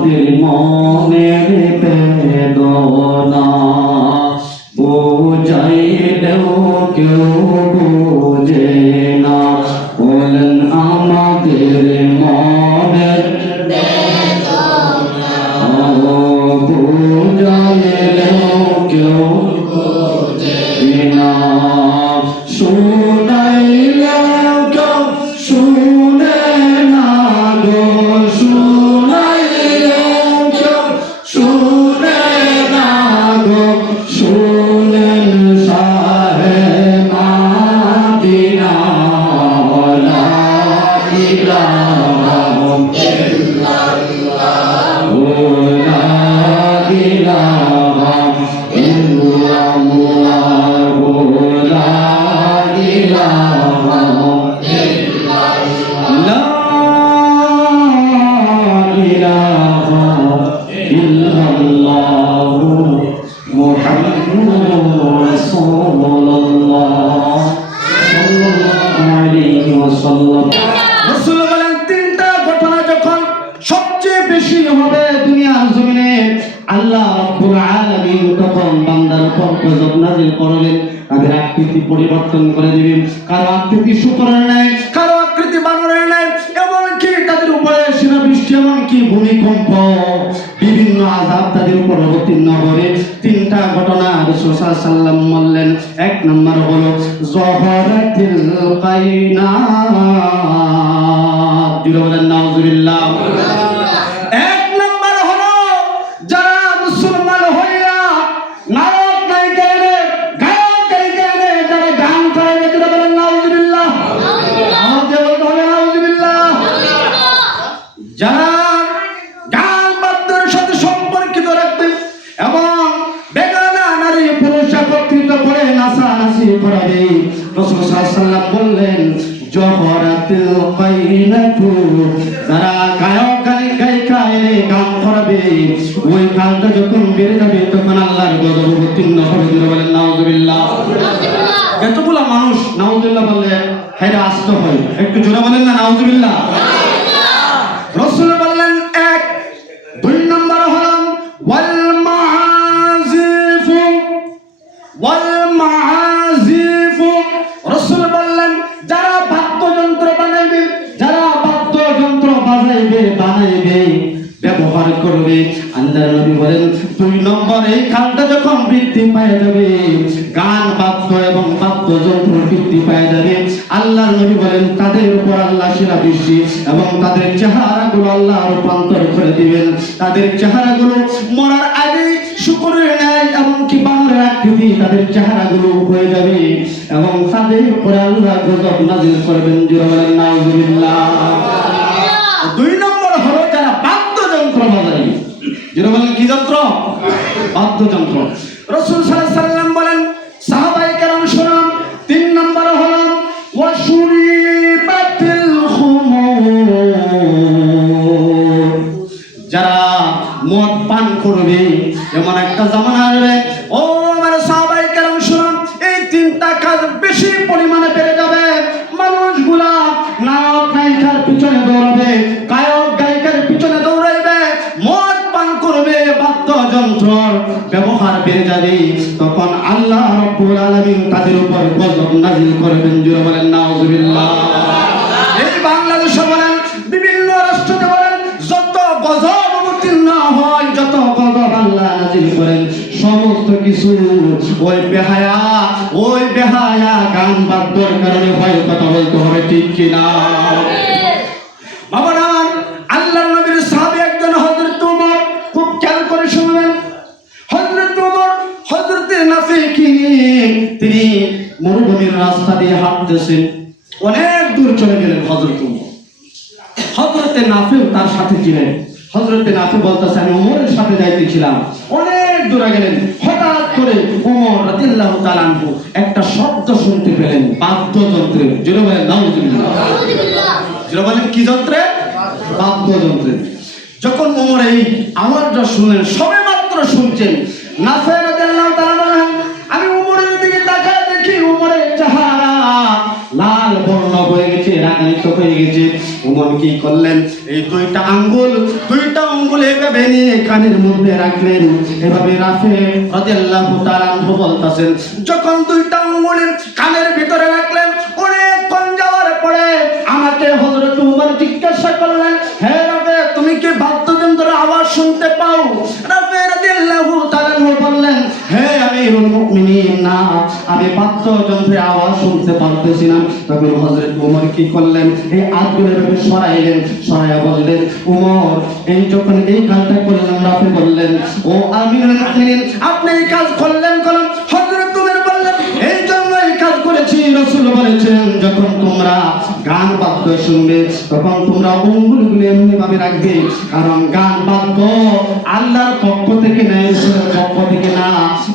আমাদের মনের বেদনা বুঝাইলেও কেউ বোঝে না। বলেন আমাদের মনের বেদনা বুঝাইলেও কেউ বোঝে না। শুনাইলেও কেউ শুনে না গো, শুনাইলেও কেউ শুনে না গো। শুনেন শাহে মাদিনা লা ইলাহা ইল্লাল্লাহ লা ইলাহা ইল্লাল্লাহ লা ইলাহা লা ইলাহা ইল্লাল্লাহ মুহাম্মাদুর রাসূলুল্লাহ সাল্লাল্লাহু আলাইহি ওয়াসাল্লাম। রাসূল বলেন তিনটা ঘটনা যখন সবচেয়ে বেশি হবে দুনিয়ার জমিনে, আল্লাহ রাব্বুল আলামিন তখন বান্দার উপর গজব নাযিল করবেন। তাদের আকৃতি পরিবর্তন করে দিবেন, কারো আকৃতি শুকরের নাই, কারো আকৃতি বানরের নাই, এমনকি তাদের উপরে শিলাবৃষ্টি, এমনকি ভূমিকম্প, বিভিন্ন আযাব তাদের উপর অবতীর্ণ হবে। তিনটা ঘটনা রাসূল সাল্লাল্লাহু আলাইহি ওয়াসাল্লাম বললেন। এক নম্বর হলো যহরাতিল কায়নাত, দিল বলেন নাউযুবিল্লাহ। এক নম্বর হলো যারা মুসলমান হইয়া নায়ক নায়িকা এনে গায়ক গায়িকা এনে যারা গান করে, দিল বলেন নাউযুবিল্লাহ। আমাদের বলতে হবে নাউযুবিল্লাহ। যারা গান বাদ্যের সাথে সম্পর্কিত রাখবে এবং বেগানা নারী পুরুষ একত্রিত করে নাচানাচি করাবে, রাসূল সাল্লাল্লাহু আলাইহি ওয়াসাল্লাম বললেন যহরাতিল কায়নাতু, যারা গায়ক গায়িকা এনে গান করাবে, ওই গানটা যখন বেড়ে যাবে তখন আল্লাহর গজব অবতীর্ণ হবে। দিল বলেন নাউযুবিল্লাহ। এতগুলা মানুষ নাউযুবিল্লাহ বললে হেরে আসতে হয়, একটু জোরে বলেন না নাউযুবিল্লাহ। রাসূল বললেন এক। দুই নম্বর হলো ওয়াল মাআজিফু, ওয়াল মাআজিফু, রাসূল বললেন যারা বাদ্যযন্ত্র বানাইবে, যারা বাদ্যযন্ত্র বানাইবে ব্যবহার করবে, আল্লাহর নবী বলেন দুই নম্বর এই খালটা যখন বৃদ্ধি পায় যাবে, গান বাদ্য এবং বাদ্যযন্ত্র বৃদ্ধি পায় যাবে, আল্লাহর নবী বলেন তাদের উপর আল্লাহ শিলাবৃষ্টি এবং তাদের চেহারাগুলো আল্লাহ রূপান্তর করে দিবেন। তাদের চেহারাগুলো মরার আগে শুকরের ন্যায় এমনকি বানরের আকৃতি তাদের চেহারাগুলো হয়ে যাবে এবং তাদের উপর আল্লাহ গজব নাযিল করবেন। জোরে বলেন নাউযুবিল্লাহ। দুই নম্বর হলো যারা বাদ্যযন্ত্র বাজাবে। জোরে বলেন কি যন্ত্র? বাদ্যযন্ত্র। রাসূল সাল্লাল্লাহু আলাইহি ওয়াসাল্লাম বলেন সাহাবায়ে কেরাম শুনুন, তিন নম্বর হলো ওয়াশুরিবাতিল খুমুর, যারা মদ পান করবে, এমন একটা জামানা আসবে ও আমার সাহাবায়ে কেরাম শুনুন, এই তিনটা কাজ বেশি পরিমাণে বেড়ে যাবে। মানুষগুলা নায়ক নায়িকার পিছনে দৌড়াবে, গায়ক গায়িকার পিছনে দৌড়াইবে, মদ পান করবে, বাদ্যযন্ত্রের ব্যবহার বেড়ে যাবে, তখন আল্লাহ রাব্বুল আলামিন তাদের উপর গজব নাযিল করবেন। জোরে বলেন নাউযুবিল্লাহ। এই বাংলাদেশে বলেন, বিভিন্ন রাষ্ট্রতে বলেন, যত গজব অবতীর্ণ হয়, যত গজব আল্লাহ নাযিল করেন, সমস্ত কিছু ওই বেহায়া গান বাদ্যর কারণে হয়। কথা বলতে হবে ঠিক কিনা? বাবারা, আল্লাহর নবীর সাহাবী একজন হযরত ওমর, খুব খেয়াল করে শুনবেন। হযরত ওমর হযরতে নাফিকি, তিনি মরুভূমির রাস্তা দিয়ে হাঁটতেছেন, অনেক দূর চলে গেলেন হযরত ওমর। হযরতে নাফি তার সাথে ছিলেন। হযরতে নাফি বলতেছে আমি ওমরের সাথে যাইতেছিলাম, অনেক দূরে গেলেন, হঠাৎ করে ওমর রাদিয়াল্লাহু তাআলা আনহু একটা শব্দ শুনতে পেলেন বাদ্যযন্ত্রের। জোরে বলেন নাউযুবিল্লাহ। জোরে বলেন কি যন্ত্রে? বাদ্যযন্ত্রের। যখন ওমর এই আওয়াজটা শুনলেন, সবেমাত্র শুনছেন, নাফি রাদিয়াল্লাহু তাআলা বলেন আমি ওমরের দিকে তাকায় দেখি ওমরের চেহারা লাল বর্ণ হয়ে গেছে, রাগান্বিত হয়ে গেছে। ওমর কি করলেন, এই দুইটা আঙ্গুল এভাবে নিয়ে কানের মধ্যে রাখলেন। এভাবে রাফে রাদিয়াল্লাহু তাআলা আনহু বলতেছেন, যখন দুইটা আঙ্গুলের কানের ভিতরে রাখলেন, অনেকক্ষণ যাওয়ার পরে আমাকে হযরত ওমর জিজ্ঞাসা করলেন, হে রাফে, তুমি কি বাদ্যযন্ত্রের আওয়াজ শুনতে পাও? রাফে রাদিয়াল্লাহু তাআলা আনহু বললেন, হে আমিরুল মুমিনিন, না, আমি বাদ্যযন্ত্রের আওয়াজ শুনতে পারতেছি না। তখন হযরত ওমর কি করলেন, এই হাতগুলো সরাইলেন, সরাইয়া বললেন, ওমর, এই যখন এই কাজটা করলেন, রাফে বললেন, ও আমিরুল মুমিনিন, আপনি এই কাজ করলেন কেন? হযরত ওমর বললেন, এই জন্য এই কাজ করেছি, রাসূল বলেছেন, যখন তোমরা গান বাদ্য শুনবে তখন তোমরা আঙ্গুলগুলো এমনি ভাবে রাখবে, কারণ গান বাদ্য আল্লাহর পক্ষ থেকে না, রাসূলের পক্ষ থেকে না।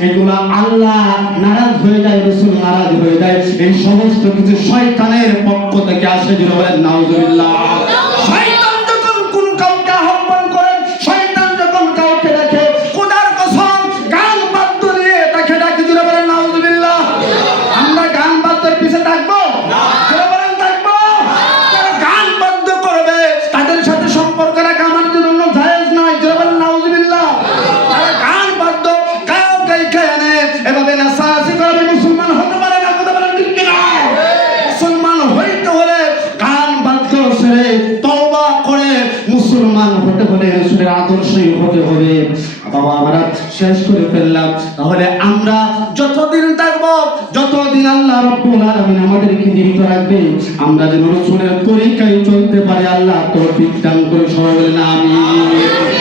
এগুলা আল্লাহ নারাজ হয়ে যায়, রাসূল নারাজ হয়ে যায়। এই সমস্ত কিছু শয়তানের পক্ষ থেকে আসে। যিনি বলেন নাউজুবিল্লাহ। শয়তান যখন কোন কাউকে আহ্বান করে, শয়তান যখন কাউকে ডাকে, খোদার কসম গান বাদ্য নিয়ে তাকে ডাকে। যিনি বলেন নাউজুবিল্লাহ। আমরা গান বাদ্যের পিছে থাকবো না, যিনি বলেন থাকবো। যারা গান বাদ্য করবে তাদের সাথে সম্পর্ক রাখা আমাদের জন্য জায়েজ নয়। যিনি বলেন নাউজুবিল্লাহ। যারা গান বাদ্য কাউকে এখানে এভাবে নাচানাচি করবে, মুসলমান হতে পারে না। কথা বলেন ঠিক কিনা? মুসলমান হইতে হলে গান বাদ্য ছেড়ে তওবা করে মুসলমান হতে হলে রাসূলের আদর্শই হতে হবে। বাবা, আমরা শেষ করে ফেললাম। তাহলে আমরা যতদিন থাকবো, যতদিন আল্লাহ রাব্বুল আলামিন আমাদেরকে জীবিত রাখবে, আমরা যেন রাসূলের তরিকায় চলতে পারি। আল্লাহ তৌফিক দান করে, সবাই বলেন আমিন।